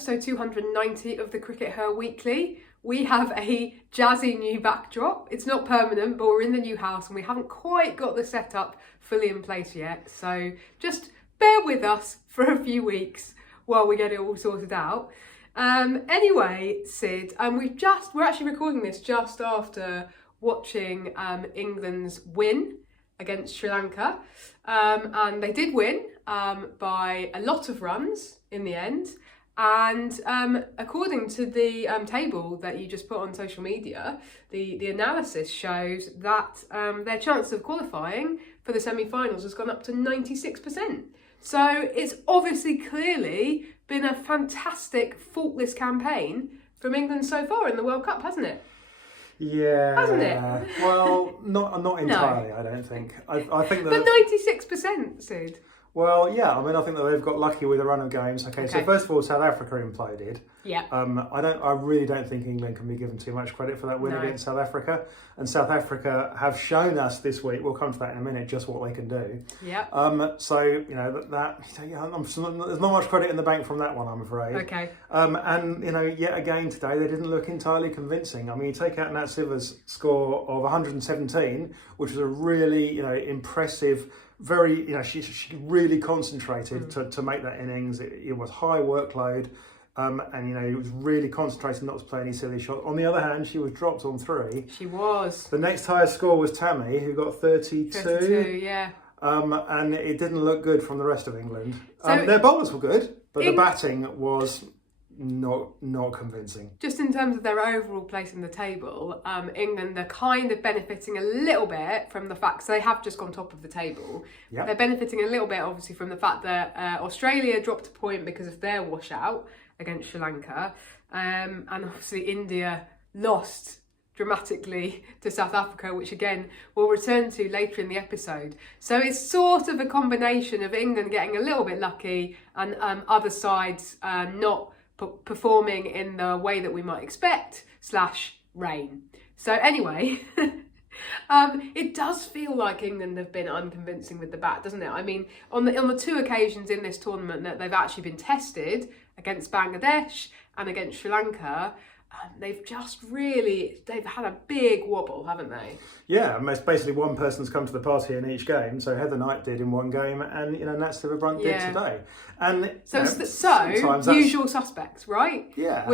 episode 290 of the CRICKETher Weekly. We have a jazzy new backdrop. It's not permanent, but we're in the new house and we haven't quite got the setup fully in place yet. So just bear with us for a few weeks while we get it all sorted out. Anyway, Sid, we're actually recording this just after watching England's win against Sri Lanka. And they did win by a lot of runs in the end. And according to the table that you just put on social media, the analysis shows that their chance of qualifying for the semi-finals has gone up to 96%. So it's obviously clearly been a fantastic, faultless campaign from England so far in the World Cup, hasn't it? Yeah. Hasn't it? Well, not entirely, no. I don't think. I think that... But 96%, Sid. Well, yeah, I mean, I think that they've got lucky with a run of games. Okay, so first of all, South Africa imploded. Yeah. I really don't think England can be given too much credit for that win against South Africa. And South Africa have shown us this week, we'll come to that in a minute, just what they can do. Yeah. So, you know, there's not much credit in the bank from that one, I'm afraid. Okay. And, you know, yet again today, they didn't look entirely convincing. I mean, you take out Nat Siva's score of 117, which was a really, you know, impressive, very, you know, she really concentrated to make that innings. It was high workload, and you know, it was really concentrated not to play any silly shots. On the other hand, she was dropped on 3. She was. The next highest score was Tammy, who got 32. 32, yeah. And it didn't look good from the rest of England. So their bowlers were good, but the batting was not convincing. Just in terms of their overall place in the table, England are kind of benefiting a little bit from the fact, so they have just gone top of the table. Yep. They're benefiting a little bit, obviously, from the fact that Australia dropped a point because of their washout against Sri Lanka, and obviously India lost dramatically to South Africa, which again we'll return to later in the episode. So it's sort of a combination of England getting a little bit lucky and other sides not performing in the way that we might expect / rain. So anyway, it does feel like England have been unconvincing with the bat, doesn't it? I mean, on the 2 occasions in this tournament that they've actually been tested, against Bangladesh and against Sri Lanka, they've had a big wobble, haven't they? Yeah, and it's basically one person's come to the party in each game. So Heather Knight did in one game, and you know Nat Siva did today. And so usual suspects, right? Yeah.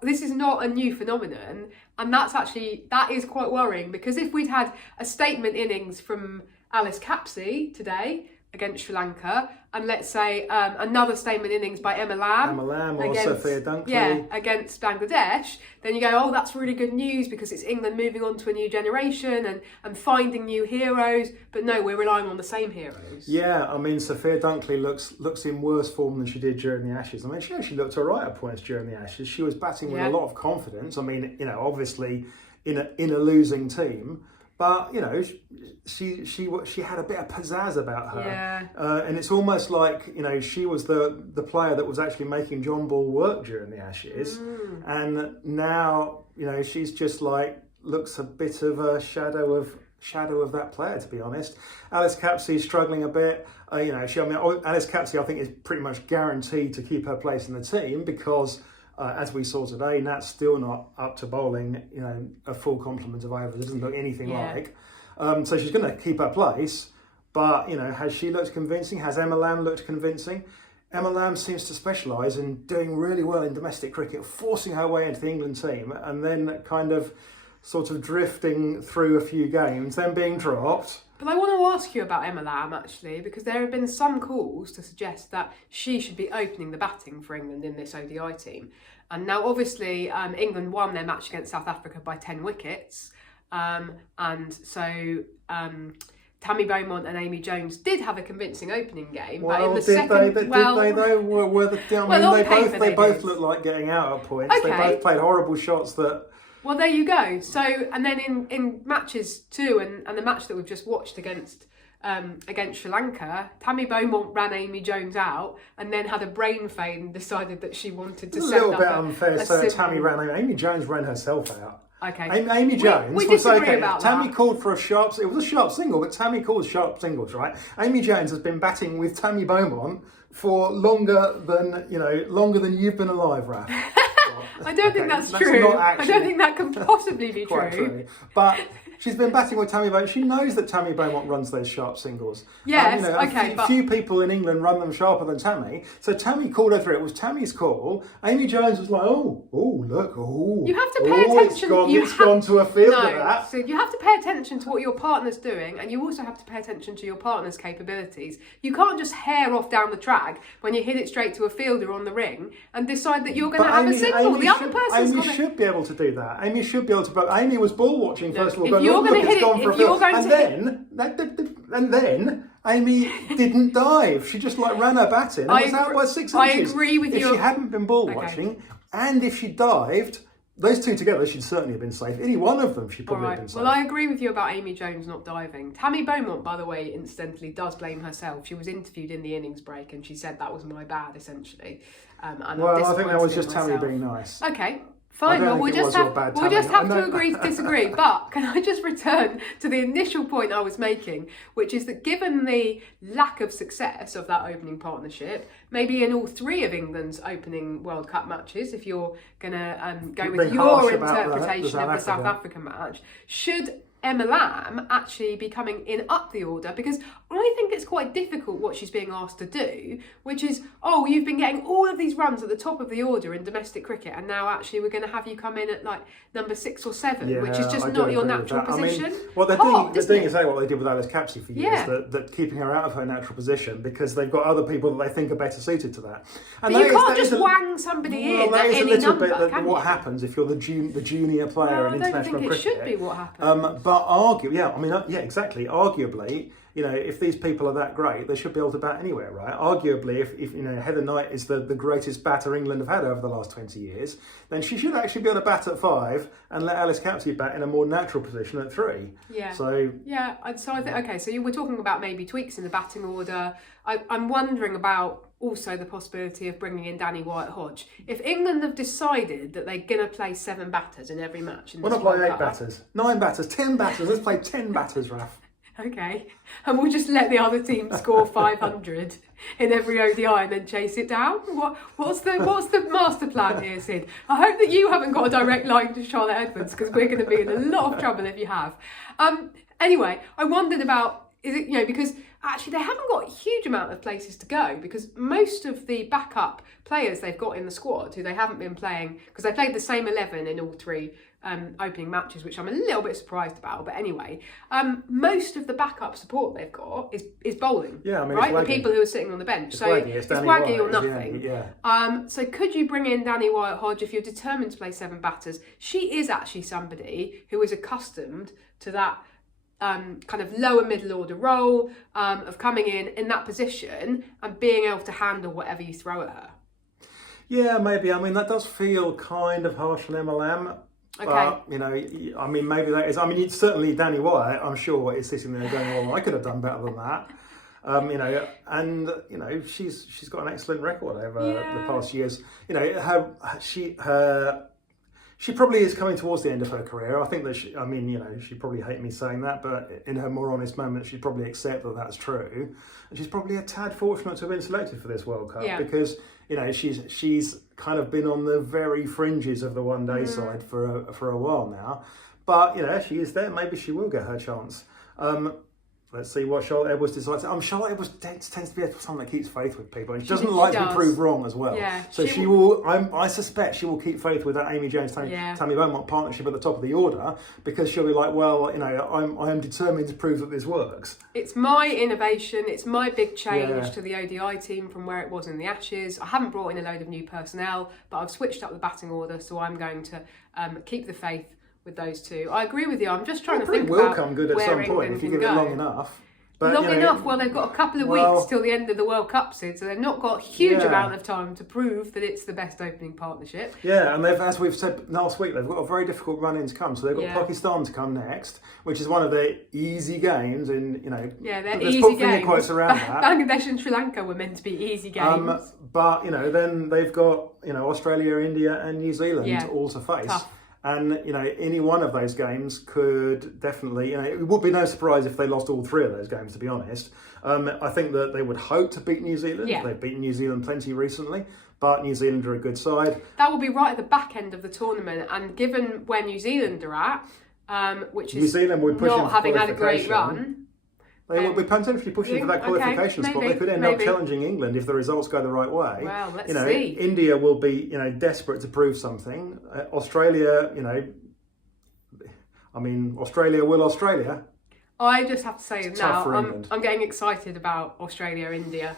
This is not a new phenomenon, and that is quite worrying, because if we'd had a statement innings from Alice Capsey today against Sri Lanka, and let's say another statement innings by Emma Lamb or Sophia Dunkley against Bangladesh, then you go, oh, that's really good news because it's England moving on to a new generation and finding new heroes. But no, we're relying on the same heroes. Yeah, I mean, Sophia Dunkley looks in worse form than she did during the Ashes. I mean, she actually looked all right at points during the Ashes. She was batting with a lot of confidence. I mean, you know, obviously in a losing team. But, you know, she had a bit of pizzazz about her. Yeah. And it's almost like, you know, she was the player that was actually making John Ball work during the Ashes. And now, you know, she's just like, looks a bit of a shadow of that player, to be honest. Alice Capsey's struggling a bit. Alice Capsey, I think, is pretty much guaranteed to keep her place in the team because... as we saw today, Nat's still not up to bowling, you know, a full complement of overs. It doesn't look anything like. So she's going to keep her place. But, you know, has she looked convincing? Has Emma Lamb looked convincing? Emma Lamb seems to specialise in doing really well in domestic cricket, forcing her way into the England team, and then kind of sort of drifting through a few games, then being dropped. But I want to ask you about Emma Lamb, actually, because there have been some calls to suggest that she should be opening the batting for England in this ODI team. And now, obviously, England won their match against South Africa by 10 wickets. And so Tammy Beaumont and Amy Jones did have a convincing opening game. Well, but in the did they though? They both looked like getting out at points. Okay. They both played horrible shots that... Well, there you go. So, and then in matches 2 and the match that we've just watched against Sri Lanka, Tammy Beaumont ran Amy Jones out and then had a brain fade and decided that she wanted to send up a little bit unfair. So Tammy ran Amy Jones ran herself out. Okay. Amy Jones. We disagree about Tammy that. called for it was a sharp single, but Tammy calls sharp singles, right? Amy Jones has been batting with Tammy Beaumont for longer than you've been alive, Raf. I don't think that's true. I don't think that can possibly be true. But she's been batting with Tammy Beaumont. She knows that Tammy Beaumont runs those sharp singles. Yes, few people in England run them sharper than Tammy. So Tammy called her through. It was Tammy's call. Amy Jones was like, look. You have to pay attention. It's gone to a field of that. So you have to pay attention to what your partner's doing, and you also have to pay attention to your partner's capabilities. You can't just hair off down the track when you hit it straight to a fielder on the ring and decide that you're going to have a single. The other person's Amy should be able to do that. Amy should be able to. But Amy was ball watching first of all. And then Amy didn't dive. She just ran her bat in. And was out by 6 inches. I agree with you. If she hadn't been ball watching, and if she dived, those two together, she'd certainly have been safe. Any one of them, she'd probably have been safe. Well, I agree with you about Amy Jones not diving. Tammy Beaumont, by the way, incidentally, does blame herself. She was interviewed in the innings break, and she said that was my bad, essentially. I think that was just Tammy being nice. Okay. Fine, well, we'll just have to agree to disagree. But can I just return to the initial point I was making, which is that given the lack of success of that opening partnership, maybe in all 3 of England's opening World Cup matches, if you're going to go with your interpretation of the South African match, should Emma Lamb actually be coming in up the order? Because I think it's quite difficult what she's being asked to do, which is, you've been getting all of these runs at the top of the order in domestic cricket, and now actually we're going to have you come in at number 6 or 7, which is just not your natural position. I mean, what they're doing exactly what they did with Alice Capsey for years, that keeping her out of her natural position because they've got other people that they think are better suited to that. And but you can't just wang somebody in at any number, can you? What happens if you're the junior player in international cricket? I don't think it should be what happens. But exactly. Arguably, if these people are that great, they should be able to bat anywhere, right? Arguably, if Heather Knight is the greatest batter England have had over the last 20 years, then she should actually be able to bat at 5 and let Alice Capsey bat in a more natural position at 3. Yeah. So I think so you were talking about maybe tweaks in the batting order. I'm wondering about also the possibility of bringing in Danny White-Hodge. If England have decided that they're going to play 7 batters in every match in this World Cup... Why not play 8 batters? 9 batters, 10 batters. Let's play 10 batters, Raf. Okay. And we'll just let the other team score 500 in every ODI and then chase it down? What's the master plan here, Sid? I hope that you haven't got a direct line to Charlotte Edwards, because we're going to be in a lot of trouble if you have. Anyway, I wondered about... because actually they haven't got a huge amount of places to go, because most of the backup players they've got in the squad who they haven't been playing, because they played the same 11 in all 3 opening matches, which I'm a little bit surprised about. But anyway, most of the backup support they've got is bowling. Yeah, I mean, right? The people who are sitting on the bench. So it's Waggy or nothing. Yeah. So could you bring in Danny White-Hodge if you're determined to play 7 batters? She is actually somebody who is accustomed to that kind of lower middle order role of coming in that position and being able to handle whatever you throw at her. Yeah, maybe. I mean, that does feel kind of harsh on Emma Lamb. Okay. Maybe that is. I mean, certainly Danny White, I'm sure, is sitting there going, "Well, I could have done better than that." She's got an excellent record over the past years. She probably is coming towards the end of her career. I think that she'd probably hate me saying that, but in her more honest moments, she'd probably accept that that's true. And she's probably a tad fortunate to have been selected for this World Cup because she's kind of been on the very fringes of the one-day side for a while now. But she is there. Maybe she will get her chance. Let's see what Charlotte Edwards decides. Charlotte Edwards tends to be someone that keeps faith with people. She doesn't like to be proved wrong as well. Yeah, so she will. I suspect she will keep faith with that Amy Jones Tammy Beaumont partnership at the top of the order, because she'll be like, well, I am determined to prove that this works. It's my innovation. It's my big change to the ODI team from where it was in the Ashes. I haven't brought in a load of new personnel, but I've switched up the batting order, so I'm going to keep the faith with those 2. I agree with you. I'm just trying to think about where will come good at some point if you give it long enough. But, long enough? Well, they've got a couple of weeks till the end of the World Cup, Sid, so they've not got a huge amount of time to prove that it's the best opening partnership. Yeah, and as we've said last week, they've got a very difficult run-in to come. So they've got Pakistan to come next, which is one of their easy games. They're easy games. Quotes around that. Bangladesh and Sri Lanka were meant to be easy games. But then they've got Australia, India, and New Zealand all to face. Tough. And, any one of those games could definitely, it would be no surprise if they lost all 3 of those games, to be honest. I think that they would hope to beat New Zealand. Yeah. They've beaten New Zealand plenty recently, but New Zealand are a good side. That will be right at the back end of the tournament, and given where New Zealand are at, which is New Zealand will be pushing not having had a great run. They will be potentially pushing for that qualification spot. They could end up challenging England if the results go the right way. Well, let's see. India will be, desperate to prove something. Australia, Australia. I just have to say It's now, tough for England. I'm getting excited about Australia, India,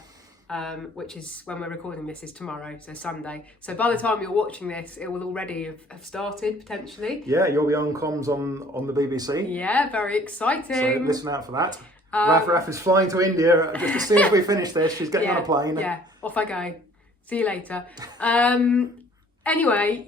which is when we're recording this is tomorrow, so Sunday. So by the time you're watching this, it will already have started potentially. Yeah, you'll be on comms on the BBC. Yeah, very exciting. So listen out for that. Raf is flying to India just as soon as we finish this. She's getting on a plane. Yeah, off I go. See you later. Anyway,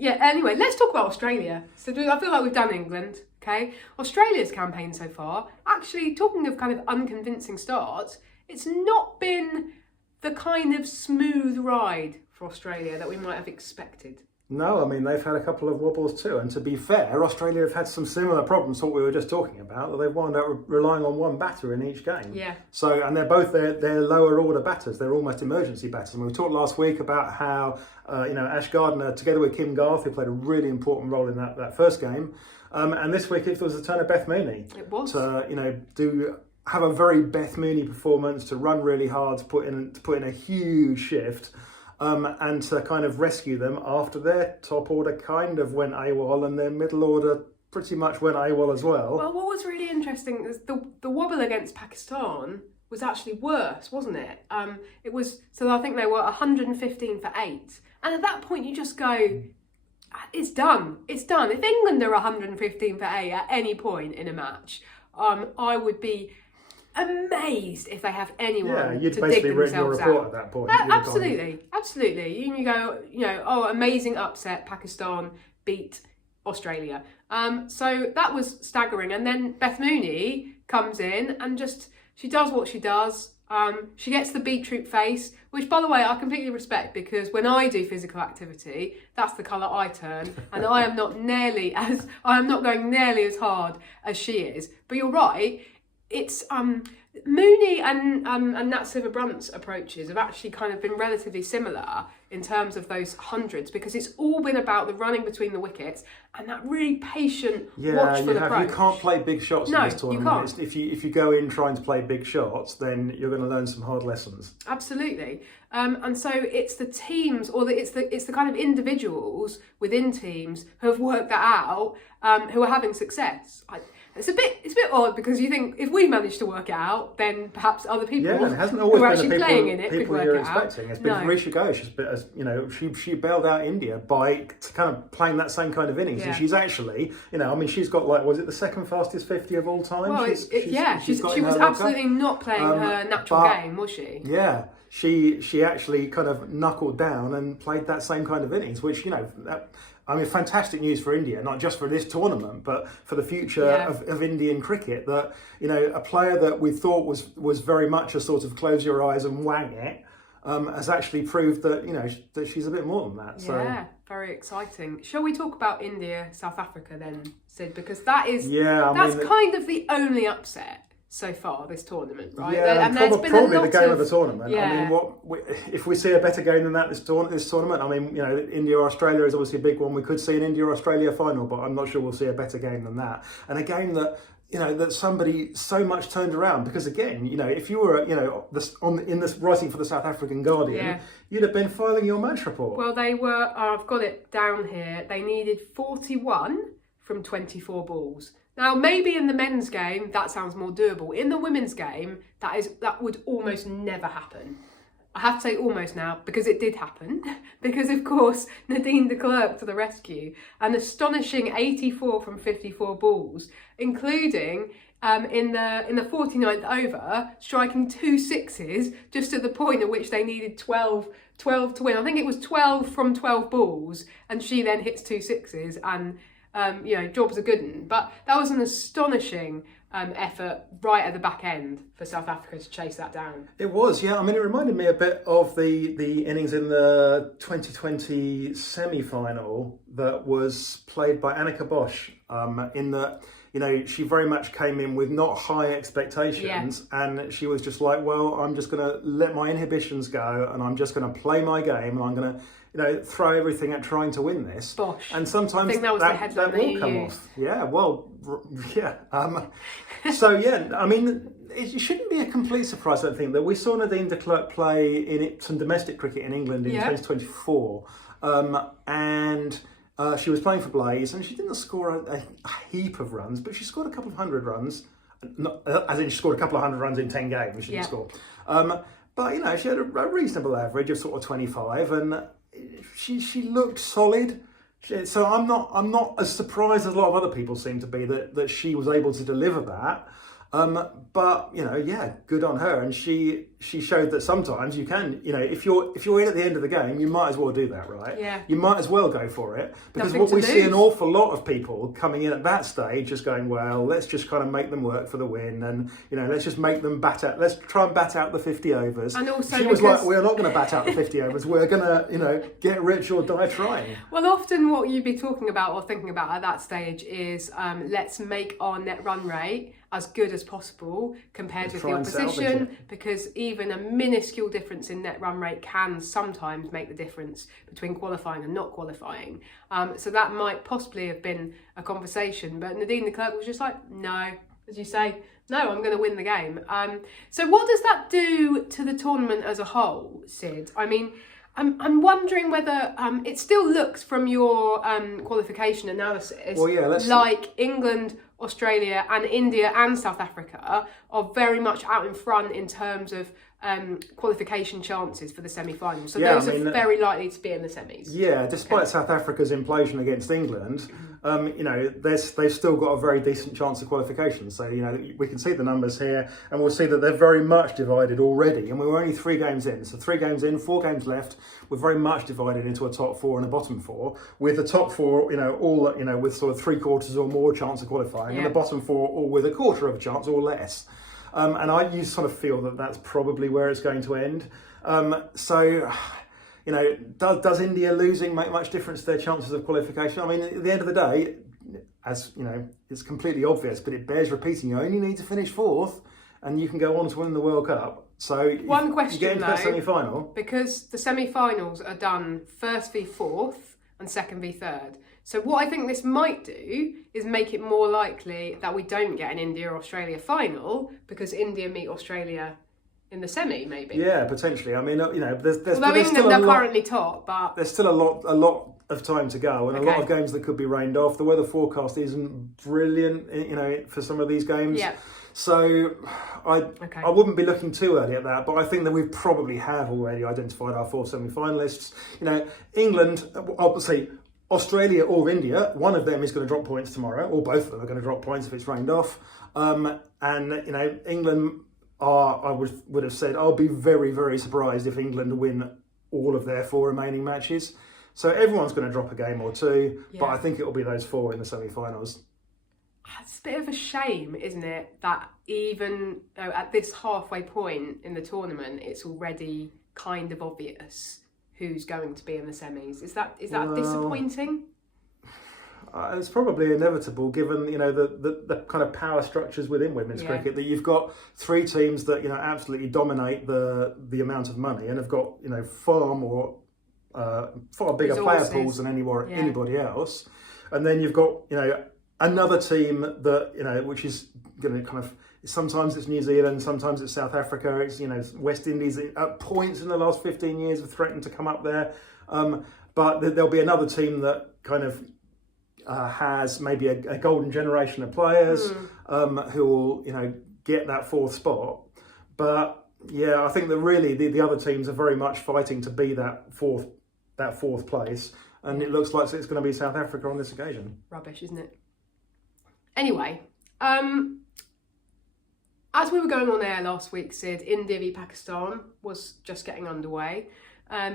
let's talk about Australia. So I feel like we've done England, okay? Australia's campaign so far, actually, talking of kind of unconvincing starts, it's not been the kind of smooth ride for Australia that we might have expected. No, they've had a couple of wobbles too. And to be fair, Australia have had some similar problems to what we were just talking about, that they've wound up relying on one batter in each game. Yeah. So, and they're both they're lower order batters. They're almost emergency batters. And we talked last week about how, Ash Gardner, together with Kim Garth, who played a really important role in that first game. And this week it was the turn of Beth Mooney. It was. To, have a very Beth Mooney performance, to run really hard, to put in a huge shift. And to kind of rescue them after their top order kind of went AWOL and their middle order pretty much went AWOL as well. Well, what was really interesting is the wobble against Pakistan was actually worse, wasn't it? It was, so I think they were 115 for 8. And at that point you just go, it's done. It's done. If England are 115 for 8 at any point in a match, I would be amazed if they have anyone you'd to basically dig written your themselves report out. at that point. Absolutely. You go, oh, amazing upset, Pakistan beat Australia. So that was staggering. And then Beth Mooney comes in and she does what she does. She gets the beetroot face, which, by the way, I completely respect, because when I do physical activity, that's the colour I turn, and I am not going nearly as hard as she is. But you're right. It's Mooney and Nat Sciver-Brunt's approaches have actually kind of been relatively similar in terms of those hundreds, because it's all been about the running between the wickets and that really patient, watchful approach. You can't play big shots in this tournament. You can't. If you go in trying to play big shots, then you're going to learn some hard lessons. Absolutely. And so it's the teams, or it's the kind of individuals within teams who have worked that out, who are having success. It's a bit odd, because you think if we manage to work it out, then perhaps other people and it hasn't always who are been actually playing in it could work you're it out. expecting. It's been Risha Ghosh. She bailed out India by kind of playing that same kind of innings, and she's actually, she's got was it the second fastest 50 of all time? Well, she was absolutely not playing her natural game, was she? Yeah. She actually kind of knuckled down and played that same kind of innings, which, fantastic news for India, not just for this tournament, but for the future of Indian cricket. That, a player that we thought was very much a sort of close your eyes and wang it, has actually proved that, that she's a bit more than that. Yeah, so. Very exciting. Shall we talk about India, South Africa then, Sid? Because that's kind of the only upset so far this tournament, right? Yeah, and probably the game of the tournament. Yeah. If we see a better game than that this tournament, India Australia is obviously a big one. We could see an India Australia final, but I'm not sure we'll see a better game than that. And a game that that somebody so much turned around, because again, if you were writing for the South African Guardian, you'd have been filing your match report. Well, they were. I've got it down here. They needed 41 from 24 balls. Now, maybe in the men's game, that sounds more doable. In the women's game, that would almost never happen. I have to say almost now, because it did happen. Because, of course, Nadine de Klerk to the rescue. An astonishing 84 from 54 balls, including in the 49th over, striking 2 sixes, just at the point at which they needed 12 to win. I think it was 12 from 12 balls, and she then hits 2 sixes, and job's a good one. But that was an astonishing effort right at the back end for South Africa to chase that down. It was, yeah. I mean, it reminded me a bit of the innings in the 2020 semi-final that was played by Annika Bosch, in that, you know, she very much came in with not high expectations, and she was just like, well, I'm just going to let my inhibitions go, and I'm just going to play my game, and I'm going to, you know, throw everything at trying to win this. Bosh. And sometimes I think that was the headline that will you come used. off. Yeah, well, yeah. So, yeah, I mean, it shouldn't be a complete surprise, I think, that we saw Nadine de Klerk play in some domestic cricket in England in 2024. And she was playing for Blaze, and she didn't score a heap of runs, but she scored a couple of hundred runs. Not, as in, she scored a couple of hundred runs in 10 games, she didn't score. But, you know, she had a reasonable average of sort of 25, and she looked solid. So I'm not as surprised as a lot of other people seem to be that she was able to deliver that. But, you know, yeah, good on her. And she showed that sometimes you can, you know, if you're in at the end of the game, you might as well do that, right? Yeah. You might as well go for it. Because Nothing what we to see lose. an awful lot of people coming in at that stage just going, well, let's just kind of make them work for the win, and, you know, let's just make them let's try and bat out the 50 overs. And also she was like, we're not going to bat out the 50 overs, we're going to, you know, get rich or die trying. Well, often what you'd be talking about or thinking about at that stage is let's make our net run rate as good as possible compared with the opposition, because even a minuscule difference in net run rate can sometimes make the difference between qualifying and not qualifying. So that might possibly have been a conversation, but Nadine de Klerk was just like, no, as you say, no, I'm going to win the game. So what does that do to the tournament as a whole, Sid? I mean, I'm wondering whether it still looks from your qualification analysis like England, Australia and India and South Africa are very much out in front in terms of qualification chances for the semi-finals. So those are very likely to be in the semis. Yeah, despite South Africa's implosion against England, you know, they've still got a very decent chance of qualification. So, you know, we can see the numbers here, and we'll see that they're very much divided already. And we were only 3 games in. So 3 games in, 4 games left. We're very much divided into a top 4 and a bottom 4, with the top 4, you know, all, you know, with sort of 3/4 or more chance of qualifying, and the bottom 4 all with a 1/4 of a chance or less. And you sort of feel that that's probably where it's going to end. So, you know, does India losing make much difference to their chances of qualification? I mean, at the end of the day, as you know, it's completely obvious, but it bears repeating. You only need to finish 4th, and you can go on to win the World Cup. So one question, you get into the semi-final, because the semi-finals are done 1st v 4th and 2nd v 3rd. So what I think this might do is make it more likely that we don't get an India or Australia final, because India meet Australia in the semi, maybe. Yeah, potentially. I mean, you know, there's England are currently top, but there's still a lot of time to go, and a lot of games that could be rained off. The weather forecast isn't brilliant, you know, for some of these games. Yeah. So I wouldn't be looking too early at that, but I think that we probably have already identified our 4 semi-finalists. You know, England, obviously, Australia or India, one of them is going to drop points tomorrow, or both of them are going to drop points if it's rained off. And, you know, England I would have said, I'll be very, very surprised if England win all of their 4 remaining matches. So everyone's going to drop a game or 2, but I think it'll be those 4 in the semi-finals. It's a bit of a shame, isn't it, that even at this halfway point in the tournament, it's already kind of obvious who's going to be in the semis. Is that disappointing? It's probably inevitable, given, you know, the kind of power structures within women's cricket, that you've got 3 teams that, you know, absolutely dominate the amount of money and have got, you know, far bigger player pools than anybody else, and then you've got, you know, another team that, you know, which is going to kind of, sometimes it's New Zealand, sometimes it's South Africa, it's, you know, West Indies at points in the last 15 years have threatened to come up there, but there'll be another team that kind of has maybe a golden generation of players who will, you know, get that 4th spot. But yeah, I think that really the other teams are very much fighting to be that fourth place, and it looks like it's going to be South Africa on this occasion. Rubbish, isn't it? Anyway, as we were going on air last week, Sid, India v Pakistan was just getting underway.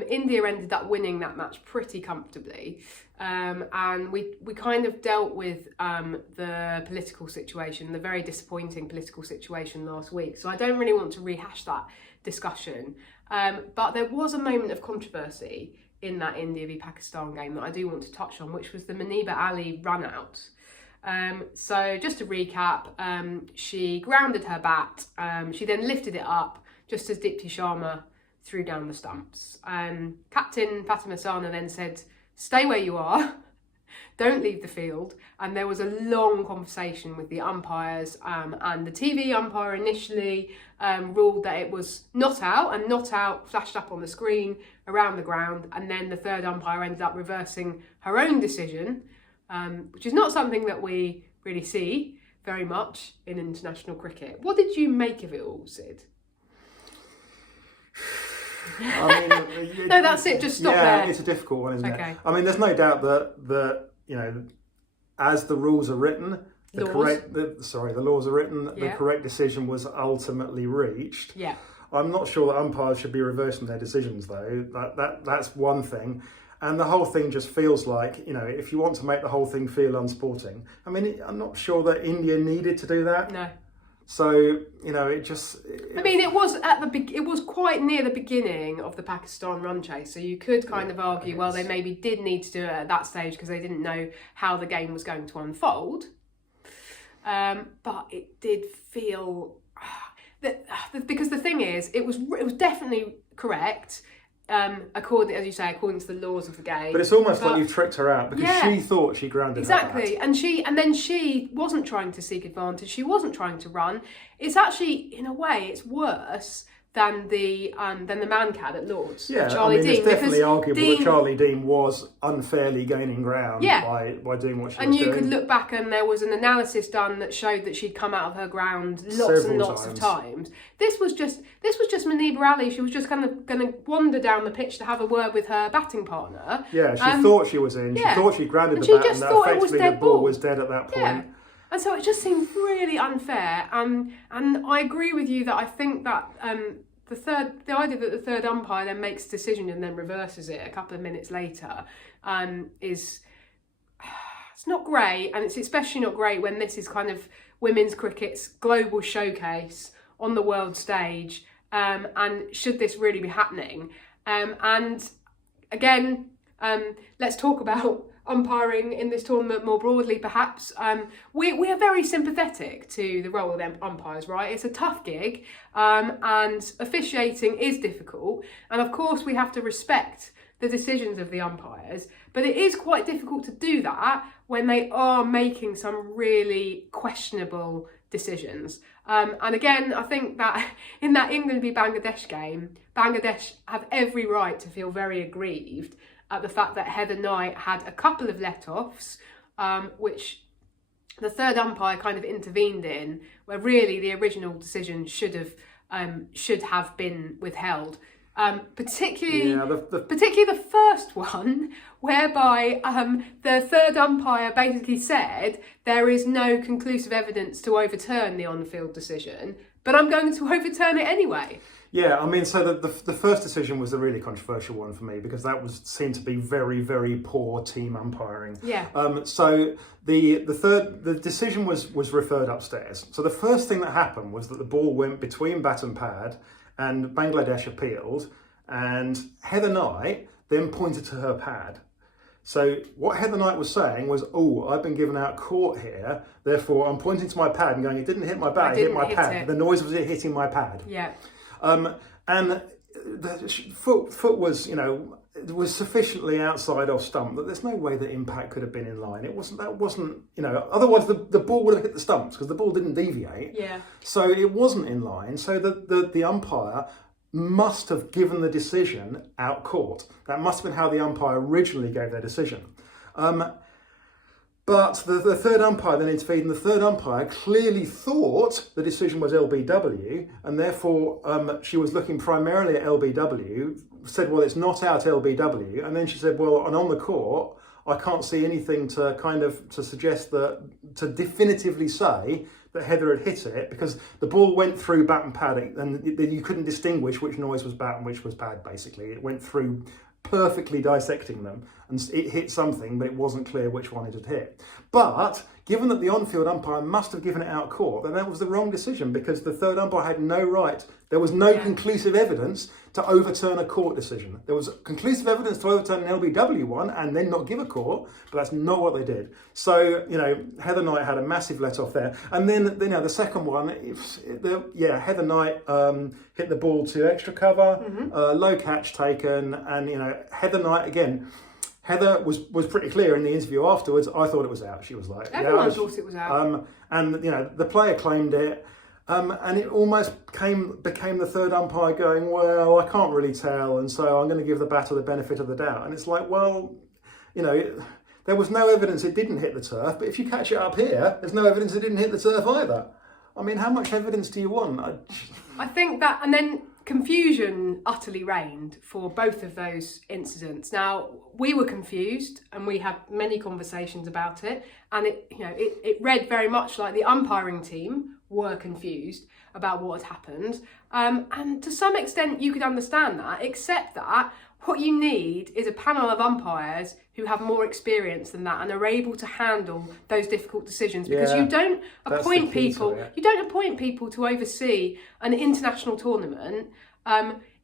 India ended up winning that match pretty comfortably. And we kind of dealt with the political situation, the very disappointing political situation last week. So I don't really want to rehash that discussion. But there was a moment of controversy in that India v Pakistan game that I do want to touch on, which was the Muniba Ali run out. So just to recap, she grounded her bat. She then lifted it up just as Dipti Sharma threw down the stumps. Captain Fatima Sana then said, "Stay where you are, don't leave the field." And there was a long conversation with the umpires, and the TV umpire initially ruled that it was not out, and not out flashed up on the screen around the ground, and then the third umpire ended up reversing her own decision, which is not something that we really see very much in international cricket. What did you make of it all, Sid? I mean, no, that's it. Just stop there. Yeah, it's a difficult one, isn't Okay. it? I mean, there's no doubt that you know, as the rules are written, the laws are written, the correct decision was ultimately reached. Yeah. I'm not sure that umpires should be reversing their decisions, though. That's one thing. And the whole thing just feels like, you know, if you want to make the whole thing feel unsporting, I mean, I'm not sure that India needed to do that. No. So, you know, it just... I mean, it was quite near the beginning of the Pakistan run chase, so you could kind of argue, well, they maybe did need to do it at that stage because they didn't know how the game was going to unfold. But it did feel that because the thing is, it was definitely correct. According to the laws of the game. But it's almost like you've tricked her out because she thought she grounded her bat. and then she wasn't trying to seek advantage. She wasn't trying to run. It's actually, in a way, it's worse than the man-cat at Lords. Yeah, Charlie Dean. It's definitely arguable that Charlie Dean was unfairly gaining ground by doing what she was doing. And you could look back and there was an analysis done that showed that she'd come out of her ground lots of times. This was just Muniba Ali. She was just kind of going to wander down the pitch to have a word with her batting partner. Yeah, she thought she was in. She thought she grounded the bat, and that effectively the ball was dead at that point. Yeah. And so it just seemed really unfair. And I agree with you that I think that the idea that the third umpire then makes a decision and then reverses it a couple of minutes later it's not great. And it's especially not great when this is kind of women's cricket's global showcase on the world stage. And should this really be happening? And again, let's talk about umpiring in this tournament more broadly, perhaps. We are very sympathetic to the role of umpires, right? It's a tough gig, and officiating is difficult. And of course, we have to respect the decisions of the umpires, but it is quite difficult to do that when they are making some really questionable decisions. And again, I think that in that England v Bangladesh game, Bangladesh have every right to feel very aggrieved at the fact that Heather Knight had a couple of let-offs, which the third umpire kind of intervened in, where really the original decision should have been withheld. Particularly the first one, whereby the third umpire basically said there is no conclusive evidence to overturn the on-field decision, but I'm going to overturn it anyway. Yeah, I mean, so the first decision was the really controversial one for me because that seemed to be very, very poor team umpiring. Yeah. So the decision was referred upstairs. So the first thing that happened was that the ball went between bat and pad, and Bangladesh appealed, and Heather Knight then pointed to her pad. So what Heather Knight was saying was, "Oh, I've been given out court here, therefore I'm pointing to my pad and going, it didn't hit my bat, it hit my pad. The noise was it hitting my pad." Yeah. And the foot was, you know, it was sufficiently outside off stump that there's no way that impact could have been in line. That wasn't, you know, otherwise the ball would have hit the stumps because the ball didn't deviate. Yeah. So it wasn't in line. So the umpire must have given the decision out court. That must have been how the umpire originally gave their decision. But the third umpire then intervened, and the third umpire clearly thought the decision was LBW, and therefore she was looking primarily at LBW, said, well, it's not out LBW, and then she said, well, and on the court, I can't see anything to suggest that, to definitively say that Heather had hit it, because the ball went through bat and pad, and you couldn't distinguish which noise was bat and which was pad, basically. It went through perfectly dissecting them, and it hit something, but it wasn't clear which one it had hit. But given that the on-field umpire must have given it out court, then that was the wrong decision, because the third umpire had no right. There was no conclusive evidence to overturn a court decision. There was conclusive evidence to overturn an LBW one and then not give a court, but that's not what they did. So, Heather Knight had a massive let-off there. And then, the second one, Heather Knight hit the ball to extra cover, low catch taken, and, Heather Knight, again, Heather was pretty clear in the interview afterwards. I thought it was out. She was like, everyone thought it was out. And the player claimed it, and it almost became the third umpire going, well, I can't really tell, and so I'm going to give the batter the benefit of the doubt. And it's like, well, there was no evidence it didn't hit the turf, but if you catch it up here, there's no evidence it didn't hit the turf either. I mean, how much evidence do you want? I think that, and then confusion utterly reigned for both of those incidents. Now, we were confused and we had many conversations about it, and it read very much like the umpiring team were confused about what had happened. And to some extent you could understand that, except that what you need is a panel of umpires who have more experience than that and are able to handle those difficult decisions, because you don't appoint people to oversee an international tournament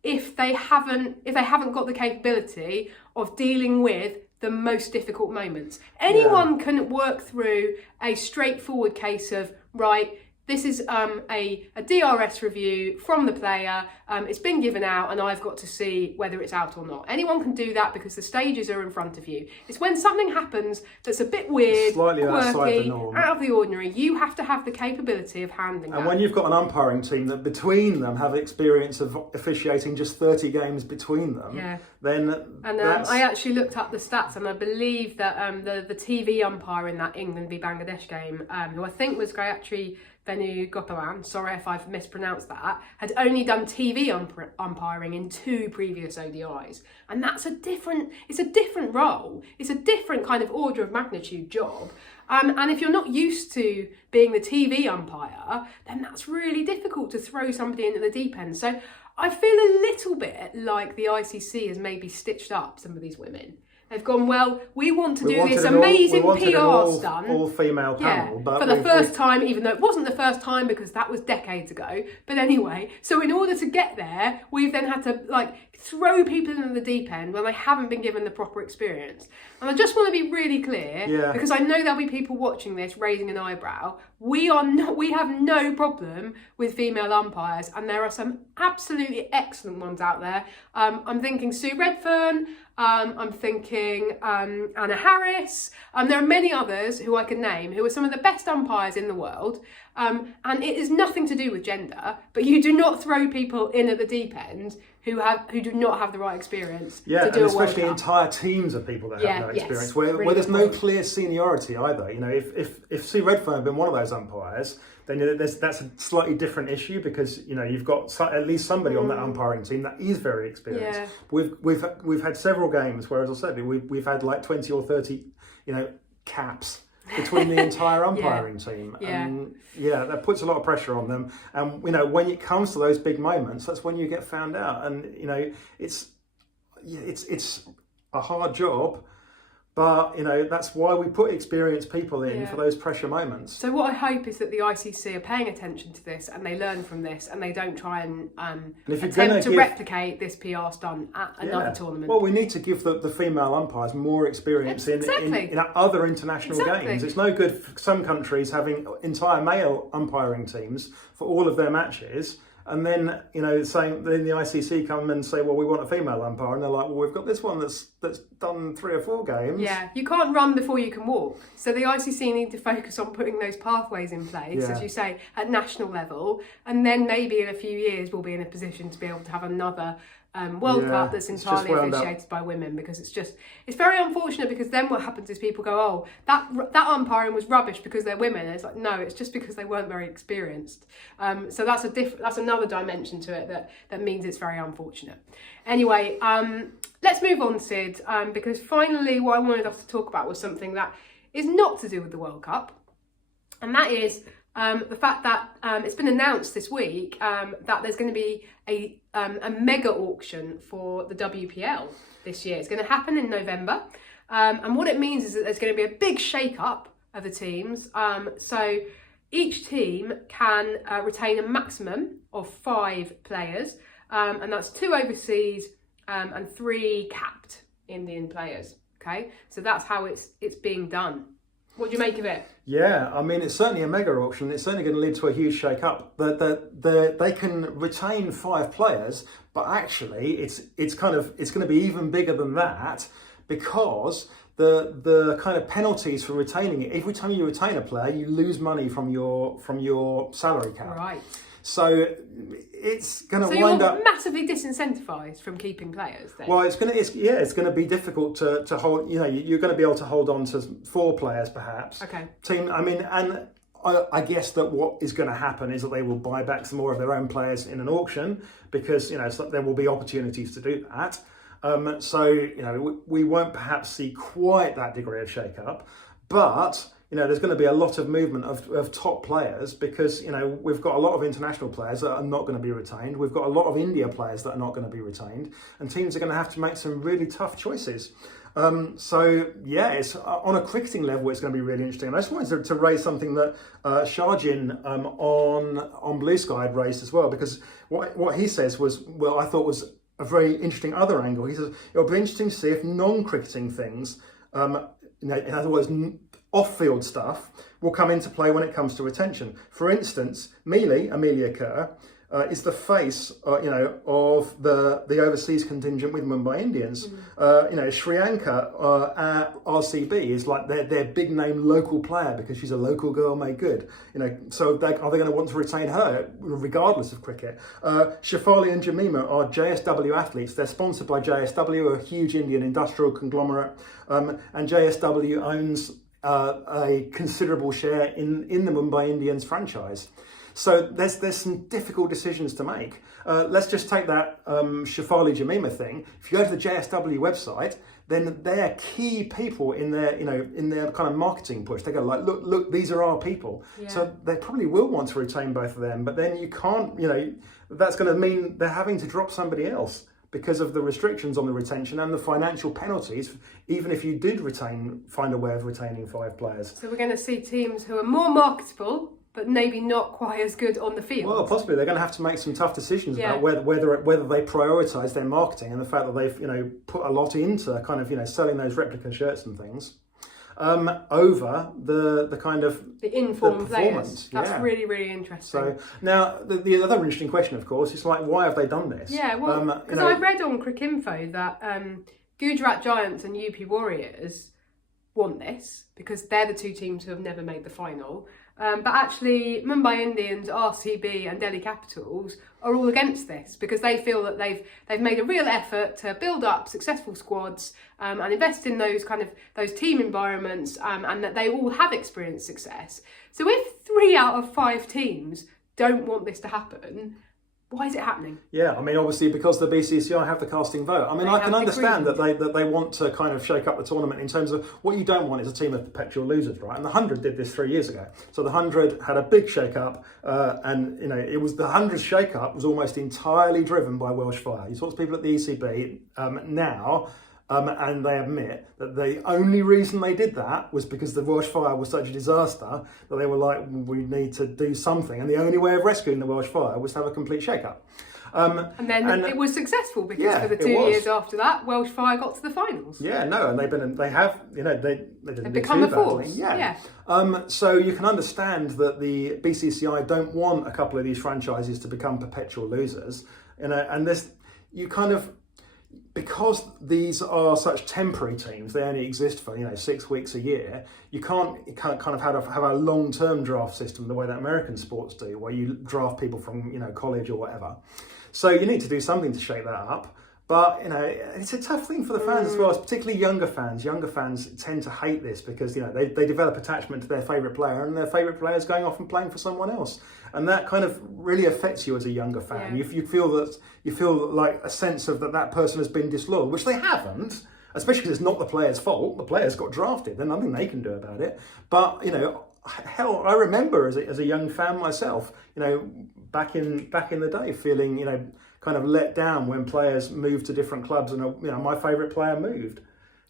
if they haven't got the capability of dealing with the most difficult moments. Anyone can work through a straightforward case of, right, this is a DRS review from the player, it's been given out and I've got to see whether it's out or not. Anyone can do that because the stages are in front of you. It's when something happens that's a bit weird, slightly quirky, outside the norm, out of the ordinary, you have to have the capability of handling that. And when you've got an umpiring team that between them have experience of officiating just 30 games between them, then I actually looked up the stats, and I believe that the TV umpire in that England v Bangladesh game, who I think was Gayatri Venugopalan, sorry if I've mispronounced that, had only done TV umpiring in 2 previous ODIs. And it's a different role. It's a different kind of order of magnitude job. And if you're not used to being the TV umpire, then that's really difficult to throw somebody into the deep end. So I feel a little bit like the ICC has maybe stitched up some of these women. They've gone, well, we want to do this amazing PR stunt. All-female panel. But for the first time, even though it wasn't the first time because that was decades ago. But anyway, so in order to get there, we've then had to throw people into the deep end when they haven't been given the proper experience. And I just want to be really clear, because I know there'll be people watching this raising an eyebrow. We have no problem with female umpires, and there are some absolutely excellent ones out there. I'm thinking Sue Redfern. I'm thinking Anna Harris. There are many others who I could name who are some of the best umpires in the world. And it is nothing to do with gender, but you do not throw people in at the deep end who do not have the right experience to do a World Cup. And especially entire teams of people that have no experience, where there's no clear seniority either. If Sue Redfern had been one of those umpires, then that's a slightly different issue, because you've got at least somebody on that umpiring team that is very experienced. We've had several games where, as I said, we've had 20 or 30 caps between the entire umpiring team, and that puts a lot of pressure on them. And when it comes to those big moments, that's when you get found out. And it's a hard job. But, that's why we put experienced people in for those pressure moments. So what I hope is that the ICC are paying attention to this and they learn from this and they don't try and attempt to replicate this PR stunt at another tournament. Well, we need to give the female umpires more experience in other international games. It's no good for some countries having entire male umpiring teams for all of their matches. And then, then the ICC come and say, well, we want a female umpire. And they're like, well, we've got this one that's done 3 or 4 games. Yeah, you can't run before you can walk. So the ICC need to focus on putting those pathways in place, as you say, at national level. And then maybe in a few years, we'll be in a position to be able to have another World Cup that's entirely officiated by women, because it's very unfortunate, because then what happens is people go, oh, that umpiring was rubbish because they're women. And it's like, no, it's just because they weren't very experienced. So that's another dimension to it that means it's very unfortunate. Anyway, let's move on, Sid, because finally what I wanted us to talk about was something that is not to do with the World Cup, and that is the fact that it's been announced this week that there's going to be a mega auction for the WPL this year. It's going to happen in November. And what it means is that there's going to be a big shake-up of the teams. So each team can retain a maximum of 5 players, and that's 2 overseas and 3 capped Indian players. Okay, so that's how it's being done. What do you make of it? Yeah, I mean, it's certainly a mega auction. It's certainly going to lead to a huge shake-up. They can retain 5 players, but actually it's going to be even bigger than that, because the kind of penalties for retaining it. Every time you retain a player, you lose money from your salary cap. Right. So it's going to so wind you're up massively disincentivised from keeping players then? Well, it's going to be difficult to hold. You know, you're going to be able to hold on to 4 players perhaps. Okay. And I guess that what is going to happen is that they will buy back some more of their own players in an auction, because there will be opportunities to do that. So we won't perhaps see quite that degree of shake-up, but there's going to be a lot of movement of top players, because we've got a lot of international players that are not going to be retained. We've got a lot of India players that are not going to be retained, and teams are going to have to make some really tough choices. It's on a cricketing level, it's going to be really interesting. And I just wanted to raise something that Sharjin on Blue Sky had raised as well, because what he says I thought was a very interesting other angle. He says it'll be interesting to see if non-cricketing things, in other words, off-field stuff, will come into play when it comes to retention. For instance, Amelia Kerr, is the face, of the overseas contingent with Mumbai Indians. Shriyanka at RCB is like their big name local player, because she's a local girl made good. So are they going to want to retain her regardless of cricket? Shafali and Jamima are JSW athletes. They're sponsored by JSW, a huge Indian industrial conglomerate, and JSW owns a considerable share in the Mumbai Indians franchise. So there's some difficult decisions to make. Let's just take that Shafali Jamima thing. If you go to the JSW website, then they're key people in their kind of marketing push. They go like, look, these are our people. Yeah. So they probably will want to retain both of them, but then you can't, that's going to mean they're having to drop somebody else because of the restrictions on the retention and the financial penalties, even if you did find a way of retaining 5 players. So we're going to see teams who are more marketable, but maybe not quite as good on the field. Well, possibly they're going to have to make some tough decisions about whether they prioritise their marketing and the fact that they've put a lot into kind of selling those replica shirts and things over the kind of the informed players. That's really, really interesting. So now the other interesting question, of course, is like, why have they done this? Yeah, well, because I read on CRICKINFO that Gujarat Giants and UP Warriors want this because they're the 2 teams who have never made the final. But actually, Mumbai Indians, RCB and Delhi Capitals are all against this because they feel that they've made a real effort to build up successful squads and invest in those team environments and that they all have experienced success. So if 3 out of 5 teams don't want this to happen, why is it happening? Yeah, I mean, obviously because the BCCI have the casting vote. I mean, I can understand that they want to kind of shake up the tournament in terms of what you don't want is a team of perpetual losers, right? And the 100 did this 3 years ago. So the 100 had a big shake up, and it was the 100's shake up was almost entirely driven by Welsh Fire. You talk to people at the ECB now. And they admit that the only reason they did that was because the Welsh Fire was such a disaster that they were like, we need to do something. And the only way of rescuing the Welsh Fire was to have a complete shake-up. And then it was successul because for the 2 years after that, Welsh Fire got to the finals. Yeah, no, and they've become a force. Yeah. So you can understand that the BCCI don't want a couple of these franchises to become perpetual losers. And this, you kind of, because these are such temporary teams, they only exist for 6 weeks a year. You can't kind of have a long-term draft system the way that American sports do, where you draft people from college or whatever. So you need to do something to shake that up. But it's a tough thing for the fans as well, particularly younger fans. Younger fans tend to hate this because they develop attachment to their favourite player, and their favourite player is going off and playing for someone else, and that kind of really affects you as a younger fan. Yeah. You feel like a sense of that person has been disloyal, which they haven't. Especially because it's not the player's fault. The players got drafted. There's nothing they can do about it. But hell, I remember as a young fan myself, back in the day, feeling kind of let down when players moved to different clubs, and my favourite player moved.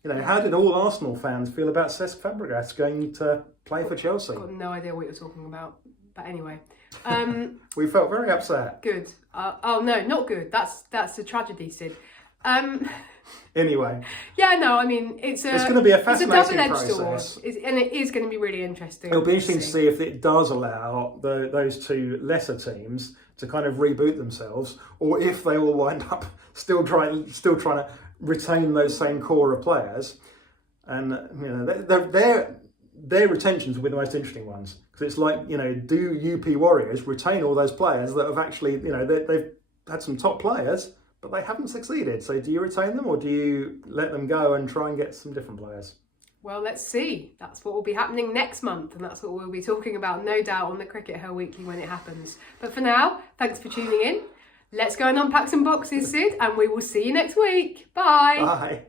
You know, how did all Arsenal fans feel about Cesc Fabregas going to play for Chelsea? I've got no idea what you're talking about. But anyway. We felt very upset. Good. Oh, no, not good. That's a tragedy, Sid. Anyway. Yeah, no, I mean, it's going to be a fascinating double-edged process. sword. And it is going to be really interesting. It'll be interesting to see if it does allow those two lesser teams to kind of reboot themselves, or if they all wind up still trying to retain those same core of players. And, you know, their retentions will be the most interesting ones. Because it's like, you know, do UP Warriors retain all those players that have actually, you know, they've had some top players, but they haven't succeeded. So do you retain them, or do you let them go and try and get some different players? Well, let's see. That's what will be happening next month, and that's what we'll be talking about, no doubt, on the CRICKETher Weekly when it happens. But for now, thanks for tuning in. Let's go and unpack some boxes, Sid, and we will see you next week. Bye. Bye.